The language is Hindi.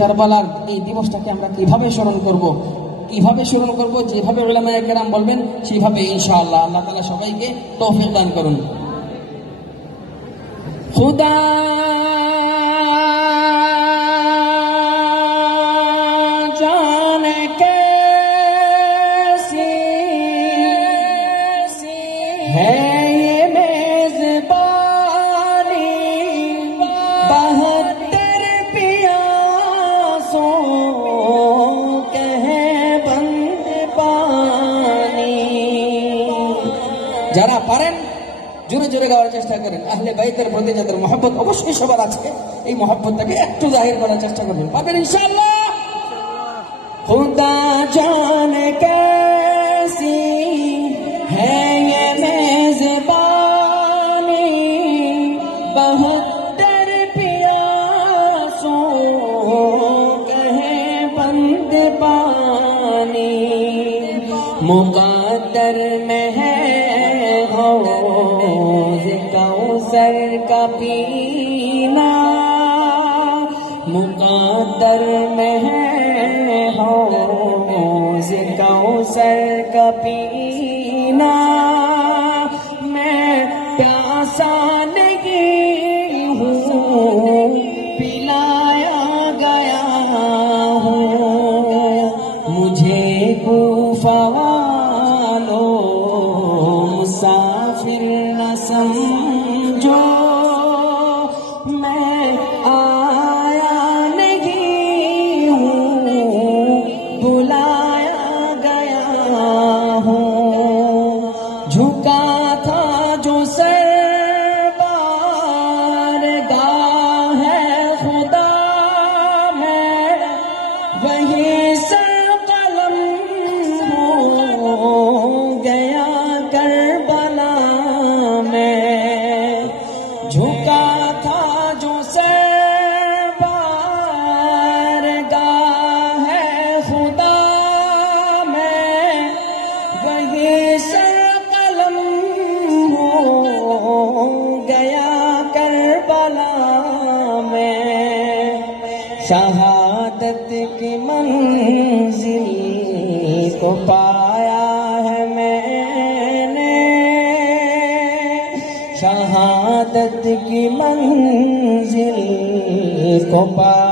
কারবালার এই দিবসটাকে আমরা কিভাবে স্মরণ করব, যেভাবে উলামায়ে কেরাম বলবেন সেইভাবে ইনশাআল্লাহ। আল্লাহ তাআলা সবাইকে তৌফিক দান করুন। খুদা জানে कैसी है ये मेज़बानी, 72 पियासों के हैं बंद पानी। যারা পারেন জোরে জোরে গাওয়ার চেষ্টা করেন। আহলে বাইতের প্রতি যাদের মহব্বত অবশ্যই সবার আছে, এই মহব্বতটাকে একটু জাহির করার চেষ্টা করবেন, পাবেন ইনশাআল্লাহ। খুদা জানে कैसी है ये मेज़बानी, 72 पियासों के हैं बंद पानी। मुक़द्दर में है हौज़ कौसर का पीना, मुक़द्दर में है हौज़ कौसर का पीना। मैं प्यासा नहीं हूँ, पिलाया गया हूँ। मुझे कूफा वालों मुसाफिर न समझो, मैं आया नहीं हूँ, बुलाया गया हूँ। झुका था जो सर बारगाह है खुदा में, वही सर कलम हो गया करबला में। झुका था जो सर बारगाह है खुदा में, वही सर कलम हो गया करबला में। शहादत की मंजिल को पाया है मैंने, शहादत की मंजिल को पाया